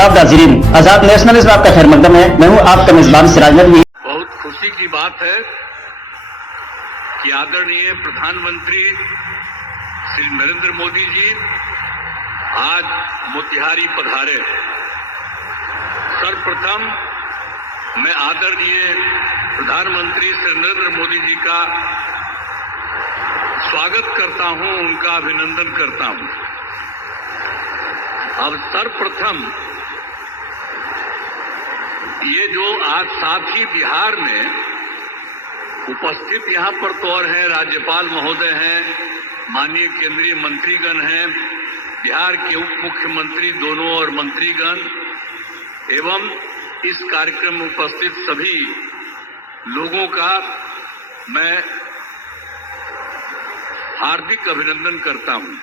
नाज़रीन, आजाद नेशनल में आपका खैर मकदम है। मैं हूँ आपका मेजबान सिराज नदवी। बहुत खुशी की बात है कि आदरणीय प्रधानमंत्री श्री नरेंद्र मोदी जी आज मोतिहारी पधारे। सर्वप्रथम मैं आदरणीय प्रधानमंत्री श्री नरेंद्र मोदी जी का स्वागत करता हूं, उनका अभिनंदन करता हूं। अब सर्वप्रथम ये जो आज साथी बिहार में उपस्थित यहाँ पर तो और हैं, राज्यपाल महोदय हैं, माननीय केंद्रीय मंत्रीगण हैं, बिहार के उप मुख्यमंत्री दोनों और मंत्रीगण एवं इस कार्यक्रम में उपस्थित सभी लोगों का मैं हार्दिक अभिनंदन करता हूं।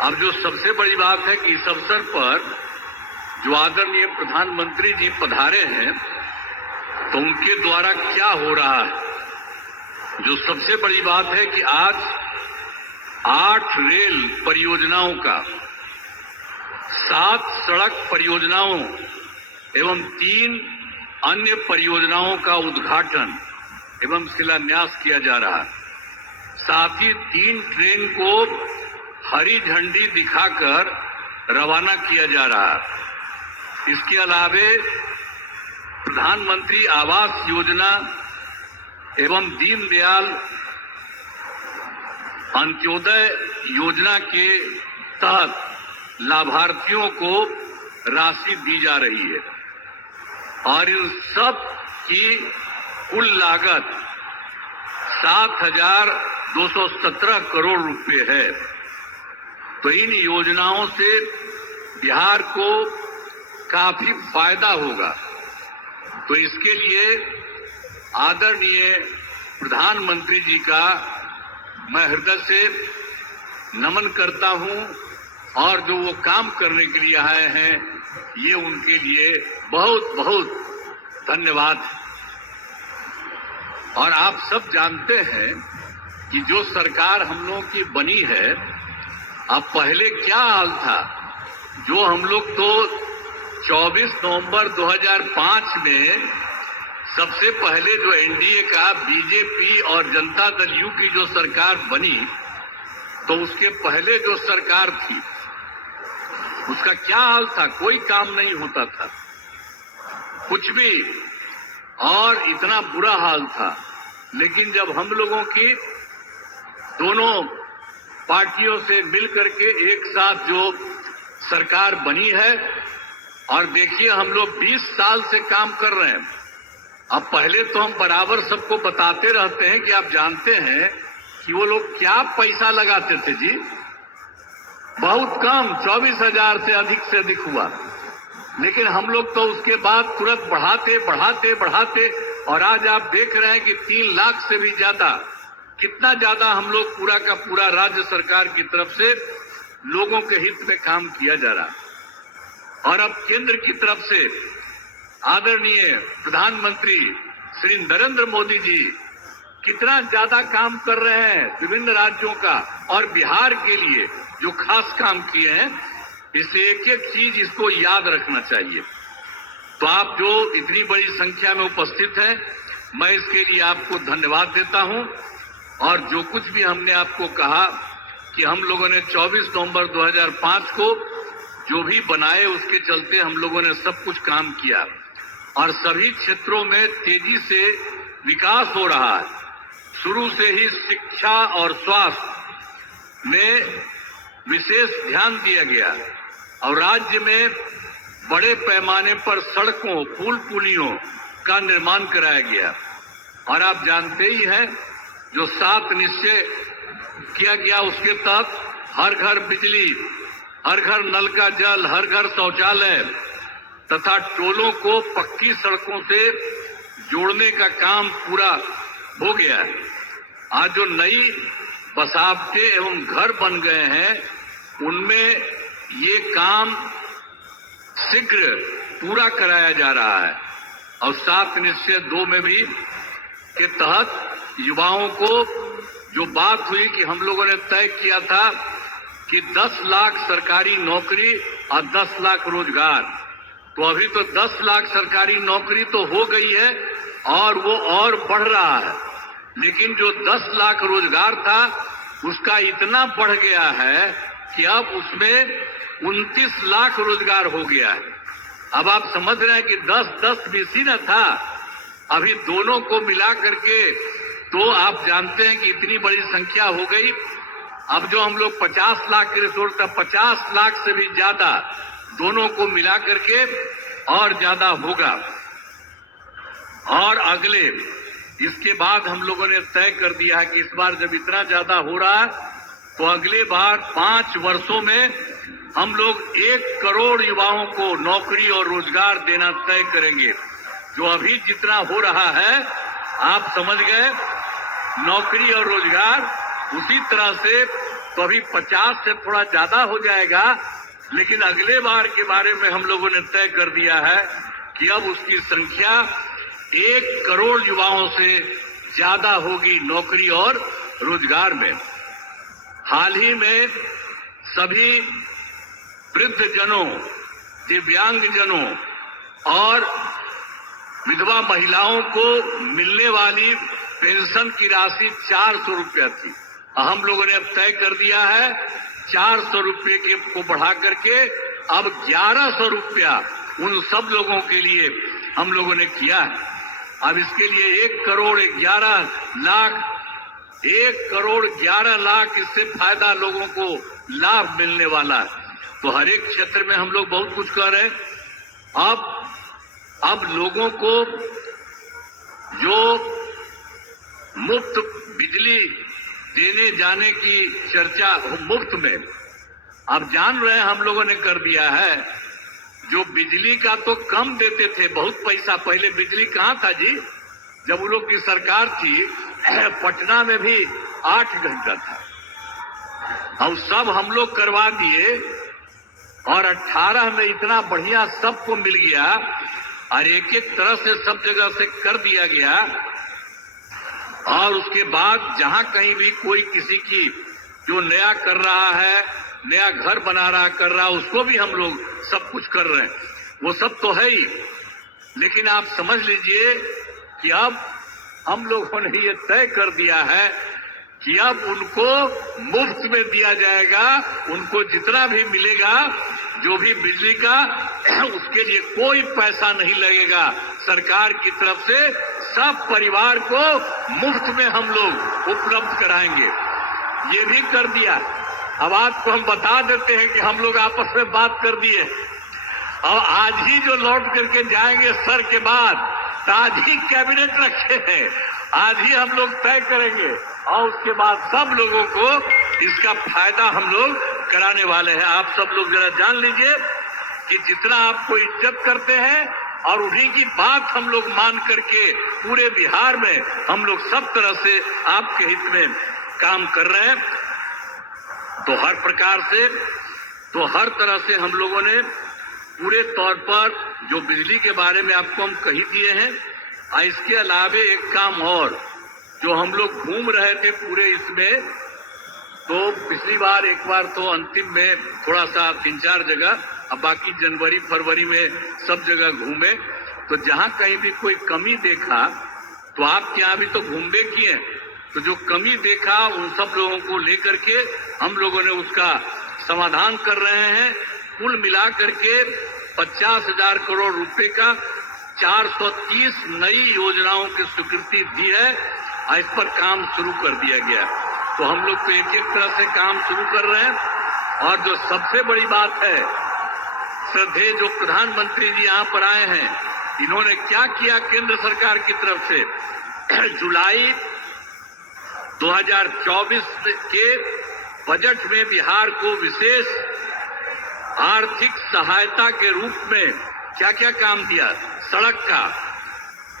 अब जो सबसे बड़ी बात है कि इस अवसर पर जो आदरणीय प्रधानमंत्री जी पधारे हैं तो उनके द्वारा क्या हो रहा है। जो सबसे बड़ी बात है कि आज 8 रेल परियोजनाओं का, 7 सड़क परियोजनाओं एवं 3 अन्य परियोजनाओं का उद्घाटन एवं शिलान्यास किया जा रहा है। साथ ही 3 ट्रेन को हरी झंडी दिखाकर रवाना किया जा रहा है। इसके अलावे प्रधानमंत्री आवास योजना एवं दीनदयाल अंत्योदय योजना के तहत लाभार्थियों को राशि दी जा रही है और इन सब की कुल लागत 7,217 करोड़ रुपए है। तो इन योजनाओं से बिहार को काफी फायदा होगा। तो इसके लिए आदरणीय प्रधानमंत्री जी का मैं हृदय से नमन करता हूं और जो वो काम करने के लिए आए हैं ये उनके लिए बहुत बहुत धन्यवाद। और आप सब जानते हैं कि जो सरकार हम लोगों की बनी है, अब पहले क्या हाल था, जो हम लोग तो 24 नवंबर 2005 में सबसे पहले जो एनडीए का बीजेपी और जनता दल यू की जो सरकार बनी, तो उसके पहले जो सरकार थी उसका क्या हाल था, कोई काम नहीं होता था, कुछ भी, और इतना बुरा हाल था। लेकिन जब हम लोगों की दोनों पार्टियों से मिलकर के एक साथ जो सरकार बनी है, और देखिए हम लोग 20 साल से काम कर रहे हैं। अब पहले तो हम बराबर सबको बताते रहते हैं कि आप जानते हैं कि वो लोग क्या पैसा लगाते थे जी, बहुत कम, 24,000 से अधिक हुआ। लेकिन हम लोग तो उसके बाद तुरंत बढ़ाते बढ़ाते बढ़ाते और आज आप देख रहे हैं कि 3 लाख से भी ज्यादा, कितना ज्यादा हम लोग पूरा का पूरा राज्य सरकार की तरफ से लोगों के हित में काम किया जा रहा है। और अब केंद्र की तरफ से आदरणीय प्रधानमंत्री श्री नरेंद्र मोदी जी कितना ज्यादा काम कर रहे हैं विभिन्न राज्यों का और बिहार के लिए जो खास काम किए हैं, इससे एक एक चीज इसको याद रखना चाहिए। तो आप जो इतनी बड़ी संख्या में उपस्थित हैं, मैं इसके लिए आपको धन्यवाद देता हूं। और जो कुछ भी हमने आपको कहा कि हम लोगों ने 24 नवंबर 2005 को जो भी बनाए, उसके चलते हम लोगों ने सब कुछ काम किया और सभी क्षेत्रों में तेजी से विकास हो रहा है। शुरू से ही शिक्षा और स्वास्थ्य में विशेष ध्यान दिया गया और राज्य में बड़े पैमाने पर सड़कों, पुल पुलियों का निर्माण कराया गया। और आप जानते ही हैं जो 7 निश्चय किया गया, उसके तहत हर घर बिजली, हर घर नल का जल, हर घर शौचालय तथा टोलों को पक्की सड़कों से जोड़ने का काम पूरा हो गया है। आज जो नई बसावटें एवं घर बन गए हैं, उनमें ये काम शीघ्र पूरा कराया जा रहा है। और 7 निश्चय 2 में भी के तहत युवाओं को जो बात हुई कि हम लोगों ने तय किया था कि 10 लाख सरकारी नौकरी और 10 लाख रोजगार। तो अभी तो 10 लाख सरकारी नौकरी तो हो गई है और वो और बढ़ रहा है, लेकिन जो 10 लाख रोजगार था उसका इतना बढ़ गया है कि अब उसमें 29 लाख रोजगार हो गया है। अब आप समझ रहे हैं कि 10-10 बीसी न था, अभी दोनों को मिला करके तो आप जानते हैं कि इतनी बड़ी संख्या हो गई। अब जो हम लोग 50 लाख की रिसोर्स था, 50 लाख से भी ज्यादा दोनों को मिला करके और ज्यादा होगा। और अगले इसके बाद हम लोगों ने तय कर दिया है कि इस बार जब इतना ज्यादा हो रहा है तो अगले बार 5 वर्षों में हम लोग 1 करोड़ युवाओं को नौकरी और रोजगार देना तय करेंगे। जो अभी जितना हो रहा है आप समझ गए, नौकरी और रोजगार उसी तरह से तो अभी 50 से थोड़ा ज्यादा हो जाएगा, लेकिन अगले बार के बारे में हम लोगों ने तय कर दिया है कि अब उसकी संख्या 1 करोड़ युवाओं से ज्यादा होगी नौकरी और रोजगार में। हाल ही में सभी वृद्धजनों, दिव्यांगजनों और विधवा महिलाओं को मिलने वाली पेंशन की राशि 400 रुपया थी। हम लोगों ने अब तय कर दिया है 400 रुपये को बढ़ा करके अब 1100 रुपया उन सब लोगों के लिए हम लोगों ने किया है। अब इसके लिए 1 करोड़ 11 लाख इससे फायदा लोगों को लाभ मिलने वाला है। तो हर एक क्षेत्र में हम लोग बहुत कुछ कर रहे हैं। अब लोगों को जो मुफ्त बिजली देने जाने की चर्चा मुफ्त में, अब जान रहे हैं हम लोगों ने कर दिया है। जो बिजली का तो कम देते थे, बहुत पैसा, पहले बिजली कहाँ था जी, जब उन लोग की सरकार थी पटना में भी 8 घंटा था। अब सब हम लोग करवा दिए और 18 में इतना बढ़िया सबको मिल गया और एक एक तरह से सब जगह से कर दिया गया। और उसके बाद जहां कहीं भी कोई किसी की जो नया कर रहा है, नया घर बना रहा कर रहा, उसको भी हम लोग सब कुछ कर रहे हैं। वो सब तो है ही, लेकिन आप समझ लीजिए कि अब हम लोगों ने ये तय कर दिया है कि अब उनको मुफ्त में दिया जाएगा। उनको जितना भी मिलेगा, जो भी बिजली का, उसके लिए कोई पैसा नहीं लगेगा सरकार की तरफ से। सब परिवार को मुफ्त में हम लोग उपलब्ध कराएंगे, ये भी कर दिया। अब आपको हम बता देते हैं कि हम लोग आपस में बात कर दिए और आज ही जो लौट करके जाएंगे सर के बाद, तो आज ही कैबिनेट रखे हैं, आज ही हम लोग तय करेंगे और उसके बाद सब लोगों को इसका फायदा हम लोग कराने वाले हैं। आप सब लोग जरा जान लीजिए कि जितना आपको इज्जत करते हैं और उन्हीं की बात हम लोग मान करके पूरे बिहार में हम लोग सब तरह से आपके हित में काम कर रहे हैं। तो हर प्रकार से, तो हर तरह से हम लोगों ने पूरे तौर पर जो बिजली के बारे में आपको हम कही दिए हैं। इसके अलावे एक काम और, जो हम लोग घूम रहे थे पूरे इसमें, तो पिछली बार एक बार तो अंतिम में थोड़ा सा 3-4 जगह, अब बाकी जनवरी फरवरी में सब जगह घूमे। तो जहां कहीं भी कोई कमी देखा, तो आपके यहाँ भी तो घूमबे किए, तो जो कमी देखा उन सब लोगों को लेकर के हम लोगों ने उसका समाधान कर रहे हैं। कुल मिलाकर के 50,000 करोड़ रुपए का 430 नई योजनाओं की स्वीकृति दी है और इस पर काम शुरू कर दिया गया। तो हम लोग तो एक एक तरह से काम शुरू कर रहे हैं। और जो सबसे बड़ी बात है, श्रद्धेय जो प्रधानमंत्री जी यहाँ पर आए हैं, इन्होंने क्या किया केंद्र सरकार की तरफ से, जुलाई 2024 के बजट में बिहार को विशेष आर्थिक सहायता के रूप में क्या क्या काम दिया, सड़क का,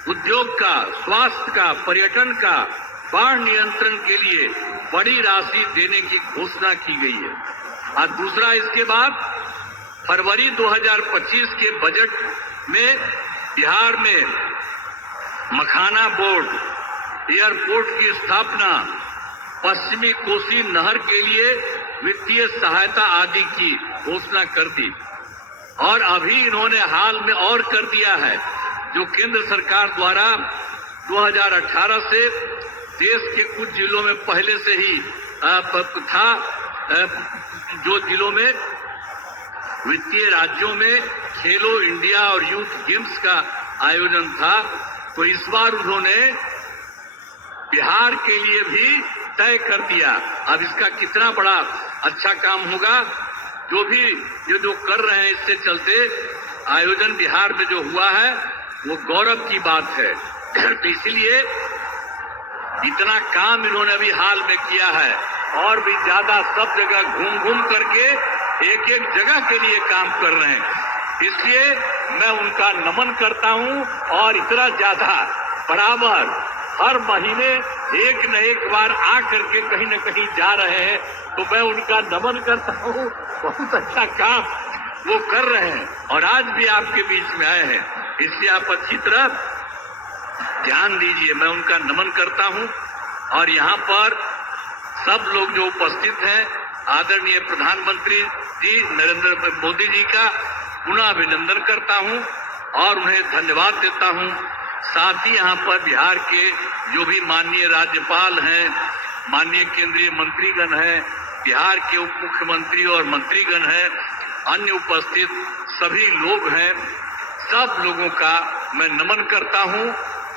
उद्योग का, स्वास्थ्य का, पर्यटन का, बाढ़ नियंत्रण के लिए बड़ी राशि देने की घोषणा की गई है। और दूसरा, इसके बाद फरवरी 2025 के बजट में बिहार में मखाना बोर्ड, एयरपोर्ट की स्थापना, पश्चिमी कोसी नहर के लिए वित्तीय सहायता आदि की घोषणा कर दी। और अभी इन्होंने हाल में और कर दिया है, जो केंद्र सरकार द्वारा 2018 से देश के कुछ जिलों में पहले से ही था, जो जिलों में वित्तीय राज्यों में खेलो इंडिया और यूथ गेम्स का आयोजन था, तो इस बार उन्होंने बिहार के लिए भी तय कर दिया। अब इसका कितना बड़ा अच्छा काम होगा, जो भी ये जो कर रहे हैं, इससे चलते आयोजन बिहार में जो हुआ है वो गौरव की बात है। तो इसलिए इतना काम इन्होंने अभी हाल में किया है, और भी ज्यादा सब जगह घूम घूम करके एक एक जगह के लिए काम कर रहे हैं। इसलिए मैं उनका नमन करता हूं, और इतना ज्यादा बराबर हर महीने एक न एक बार आ करके कहीं न कहीं जा रहे हैं, तो मैं उनका नमन करता हूं। बहुत अच्छा काम वो कर रहे हैं, और आज भी आपके बीच में आए हैं, इसलिए आप अच्छी तरह ध्यान दीजिए। मैं उनका नमन करता हूं, और यहाँ पर सब लोग जो उपस्थित हैं, आदरणीय प्रधानमंत्री जी नरेंद्र मोदी जी का पुनः अभिनंदन करता हूं और उन्हें धन्यवाद देता हूं। साथ ही यहाँ पर बिहार के जो भी माननीय राज्यपाल हैं, माननीय केंद्रीय मंत्रीगण हैं, बिहार के उप मुख्यमंत्री और मंत्रीगण हैं, अन्य उपस्थित सभी लोग हैं, सब लोगों का मैं नमन करता हूं।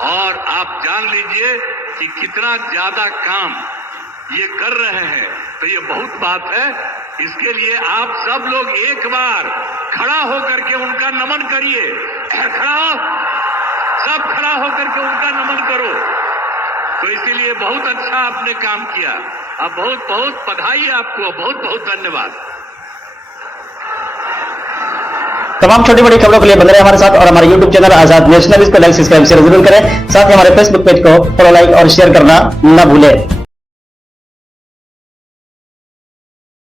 और आप जान लीजिए कि कितना ज्यादा काम ये कर रहे हैं, तो ये बहुत बात है। इसके लिए आप सब लोग एक बार खड़ा होकर के उनका नमन करिए। खड़ा हो, सब खड़ा होकर के उनका नमन करो। तो इसीलिए बहुत अच्छा आपने काम किया। अब बहुत बहुत बधाई आपको, बहुत बहुत धन्यवाद। तमाम छोटी बड़ी खबरों के लिए बने रहे हमारे साथ, और हमारे YouTube चैनल आजाद नेशनल को लाइक सब्सक्राइब शेयर जरूर करें। साथ ही हमारे Facebook पेज को फॉलो, लाइक और शेयर करना न भूलें।